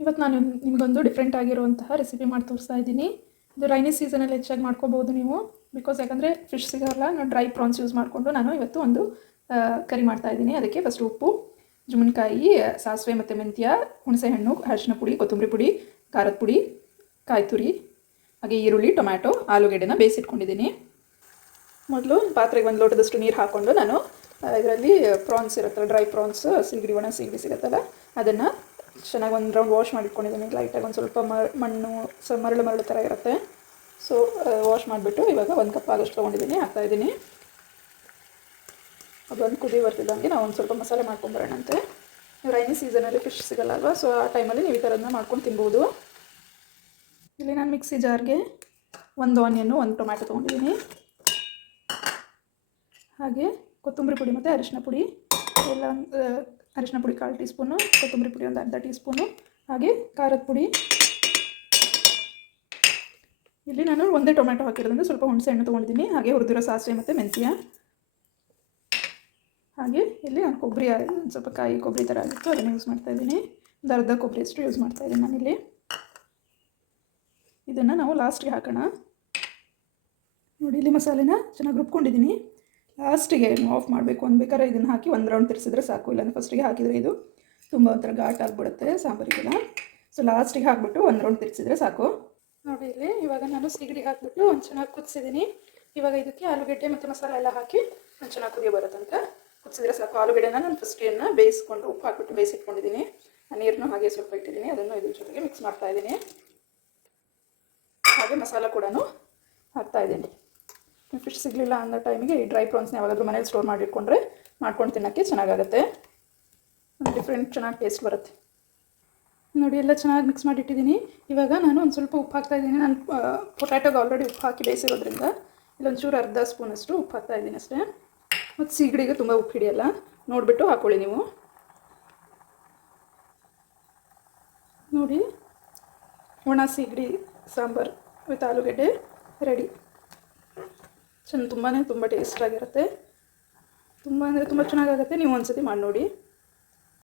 ಇವತ್ತು ನಾನು ನಿಮಗೊಂದು ಡಿಫ್ರೆಂಟ್ ಆಗಿರುವಂತಹ ರೆಸಿಪಿ ಮಾಡಿ ತೋರಿಸ್ತಾ ಇದ್ದೀನಿ. ಇದು ರೈನಿ ಸೀಸನಲ್ಲಿ ಹೆಚ್ಚಾಗಿ ಮಾಡ್ಕೋಬೋದು ನೀವು, ಬಿಕಾಸ್ ಯಾಕಂದರೆ ಫಿಶ್ ಸಿಗೋಲ್ಲ. ನಾನು ಡ್ರೈ ಪ್ರಾನ್ಸ್ ಯೂಸ್ ಮಾಡಿಕೊಂಡು ನಾನು ಇವತ್ತು ಒಂದು ಕರಿ ಮಾಡ್ತಾ ಇದ್ದೀನಿ. ಅದಕ್ಕೆ ಫಸ್ಟ್ ಉಪ್ಪು, ಜುಮ್ಮನಕಾಯಿ, ಸಾಸಿವೆ ಮತ್ತು ಮೆಂತ್ಯ, ಹುಣಸೆಹಣ್ಣು, ಅರಿಶಿನ ಪುಡಿ, ಕೊತ್ತಂಬರಿ ಪುಡಿ, ಖಾರದ ಪುಡಿ, ಕಾಯಿ ತುರಿ, ಹಾಗೆ ಈರುಳ್ಳಿ, ಟೊಮ್ಯಾಟೊ, ಆಲೂಗೆಡ್ಡೆನ ಬೇಯಿಸಿಟ್ಕೊಂಡಿದ್ದೀನಿ. ಮೊದಲು ಪಾತ್ರೆಗೆ ಒಂದು ಲೋಟದಷ್ಟು ನೀರು ಹಾಕ್ಕೊಂಡು ನಾನು ಇದರಲ್ಲಿ ಪ್ರಾನ್ಸ್ ಇರುತ್ತಲ್ಲ, ಡ್ರೈ ಪ್ರಾನ್ಸ್, ಸಿಗಡಿ, ಒಣ ಸಿಗಡಿ ಸಿಗುತ್ತಲ್ಲ, ಅದನ್ನು ಚೆನ್ನಾಗಿ ಒಂದು ರೌಂಡ್ ವಾಶ್ ಮಾಡಿಟ್ಕೊಂಡಿದ್ದೀನಿ. ಲೈಟಾಗಿ ಒಂದು ಸ್ವಲ್ಪ ಮಣ್ಣು ಮರಳು ಥರ ಇರುತ್ತೆ. ಸೊ ವಾಶ್ ಮಾಡಿಬಿಟ್ಟು ಇವಾಗ ಒಂದು ಕಪ್ ಆಗೋಷ್ಟು ತೊಗೊಂಡಿದ್ದೀನಿ, ಹಾಕ್ತಾಯಿದ್ದೀನಿ. ಅದೊಂದು ಕುದಿ ಬರ್ತಿದ್ದಂಗೆ ನಾವು ಒಂದು ಸ್ವಲ್ಪ ಮಸಾಲೆ ಮಾಡ್ಕೊಂಬರೋಣಂತೆ. ರೈನಿ ಸೀಸನಲ್ಲಿ ಫಿಶ್ ಸಿಗಲ್ಲ ಅಲ್ವಾ, ಸೊ ಆ ಟೈಮಲ್ಲಿ ನೀವು ಈ ಥರದನ್ನ ಮಾಡ್ಕೊಂಡು ತಿನ್ಬೋದು. ಇಲ್ಲಿ ನಾನು ಮಿಕ್ಸಿ ಜಾರ್ಗೆ ಒಂದು ಆನಿಯನ್ನು, ಒಂದು ಟೊಮ್ಯಾಟೊ ತೊಗೊಂಡಿದ್ದೀನಿ. ಹಾಗೆ ಕೊತ್ತಂಬರಿ ಪುಡಿ ಮತ್ತು ಅರಿಶಿನ ಪುಡಿ ಎಲ್ಲ, ಅರಿಶಿನ ಪುಡಿ 1/4 ಟೀ ಸ್ಪೂನು, ಕೊತ್ತಂಬರಿ ಪುಡಿ ಒಂದು 1/2 ಟೀ ಸ್ಪೂನು, ಹಾಗೆ ಖಾರದ ಪುಡಿ. ಇಲ್ಲಿ ನಾನು ಒಂದೇ ಟೊಮ್ಯಾಟೊ ಹಾಕಿರೋದ್ರಿಂದ ಸ್ವಲ್ಪ ಹುಣಸೆ ಹಣ್ಣು ತೊಗೊಂಡಿದ್ದೀನಿ. ಹಾಗೆ ಹುರಿದಿರೋ ಸಾಸಿವೆ ಮತ್ತು ಮೆಂತ್ಯ. ಹಾಗೆ ಇಲ್ಲಿ ನಾನು ಕೊಬ್ಬರಿ, ಸ್ವಲ್ಪ ಕಾಯಿ ಕೊಬ್ಬರಿ ಥರ ಆಗಿತ್ತು, ಅದನ್ನು ಯೂಸ್ ಮಾಡ್ತಾಯಿದ್ದೀನಿ. ಒಂದು ಅರ್ಧ ಕೊಬ್ಬರಿಯಷ್ಟು ಯೂಸ್ ಮಾಡ್ತಾಯಿದ್ದೀನಿ ನಾನಿಲ್ಲಿ. ಇದನ್ನು ನಾವು ಲಾಸ್ಟಿಗೆ ಹಾಕೋಣ. ನೋಡಿ, ಇಲ್ಲಿ ಮಸಾಲೆನ ಚೆನ್ನಾಗಿ ರುಬ್ಕೊಂಡಿದ್ದೀನಿ. ಲಾಸ್ಟಿಗೆ ಆಫ್ ಮಾಡಬೇಕು ಅನ್ಬೇಕಾದ್ರೆ ಇದನ್ನು ಹಾಕಿ ಒಂದು ರೌಂಡ್ ತಿರ್ಸಿದ್ರೆ ಸಾಕು. ಇಲ್ಲಾಂದರೆ ಫಸ್ಟಿಗೆ ಹಾಕಿದರೆ ಇದು ತುಂಬ ಒಂಥರ ಘಾಟ್ ಆಗಿಬಿಡುತ್ತೆ ಸಾಂಬಾರಿಗೆಲ್ಲ. ಸೊ ಲಾಸ್ಟಿಗೆ ಹಾಕಿಬಿಟ್ಟು ಒಂದು ರೌಂಡ್ ತಿರ್ಸಿದ್ರೆ ಸಾಕು. ನೋಡಿ, ಇಲ್ಲಿ ಇವಾಗ ನಾನು ಸಿಗಡಿ ಹಾಕಿಬಿಟ್ಟು ಒಂದು ಚೆನ್ನಾಗಿ ಕುದಿಸಿದ್ದೀನಿ. ಇವಾಗ ಇದಕ್ಕೆ ಆಲೂಗೆಡ್ಡೆ ಮತ್ತು ಮಸಾಲೆ ಎಲ್ಲ ಹಾಕಿ ಒಂದು ಚೆನ್ನಾಗಿ ಕುದಿಯೋ ಬರುತ್ತಂತ ಕುದಿಸಿದ್ರೆ ಸಾಕು. ಆಲೂಗೆಡ್ಡೆನ ನಾನು ಫಸ್ಟಿಯನ್ನು ಬೇಯಿಸ್ಕೊಂಡು ಉಪ್ಪು ಹಾಕಿಬಿಟ್ಟು ಬೇಯಿಸಿಟ್ಕೊಂಡಿದ್ದೀನಿ. ನೀರನ್ನು ಹಾಗೆ ಸ್ವಲ್ಪ ಇಟ್ಟಿದ್ದೀನಿ, ಅದನ್ನು ಇದ್ರ ಜೊತೆಗೆ ಮಿಕ್ಸ್ ಮಾಡ್ತಾಯಿದ್ದೀನಿ. ಹಾಗೆ ಮಸಾಲ ಕೂಡ ಹಾಕ್ತಾಯಿದ್ದೀನಿ. ಫಿಶ್ ಸಿಗಲಿಲ್ಲ ಅನ್ನೋ ಟೈಮಿಗೆ ಈ ಡ್ರೈ ಪ್ರಾನ್ಸ್ನ ಯಾವಾಗಾದರೂ ಮನೇಲಿ ಸ್ಟೋರ್ ಮಾಡಿಟ್ಕೊಂಡ್ರೆ ಮಾಡ್ಕೊಂಡು ತಿನ್ನೋಕ್ಕೆ ಚೆನ್ನಾಗಾಗುತ್ತೆ. ಡಿಫ್ರೆಂಟ್ ಚೆನ್ನಾಗಿ ಟೇಸ್ಟ್ ಬರುತ್ತೆ. ನೋಡಿ, ಎಲ್ಲ ಚೆನ್ನಾಗಿ ಮಿಕ್ಸ್ ಮಾಡಿಟ್ಟಿದ್ದೀನಿ. ಇವಾಗ ನಾನು ಒಂದು ಸ್ವಲ್ಪ ಉಪ್ಪು ಹಾಕ್ತಾಯಿದ್ದೀನಿ. ನಾನು ಪೊಟ್ಯಾಟೋಗೆ ಆಲ್ರೆಡಿ ಉಪ್ಪು ಹಾಕಿ ಬೇಯಿಸಿರೋದ್ರಿಂದ ಇಲ್ಲೊಂಚೂರು ಅರ್ಧ ಸ್ಪೂನಷ್ಟು ಉಪ್ಪು ಹಾಕ್ತಾಯಿದ್ದೀನಿ ಅಷ್ಟೇ. ಮತ್ತು ಸಿಗಡಿಗೆ ತುಂಬ ಉಪ್ಪು ಹಿಡಿಯಲ್ಲ, ನೋಡಿಬಿಟ್ಟು ಹಾಕ್ಕೊಳ್ಳಿ ನೀವು. ನೋಡಿ, ಒಣ ಸಿಗಡಿ ಸಾಂಬಾರು ವಿತ್ ಆಲೂಗೆಡ್ಡೆ ರೆಡಿ. ತುಂಬ ಟೇಸ್ಟಾಗಿರುತ್ತೆ. ತುಂಬ ಅಂದರೆ ತುಂಬ ಚೆನ್ನಾಗಾಗುತ್ತೆ. ನೀವು ಒಂದ್ಸತಿ ಮಾಡಿ ನೋಡಿ.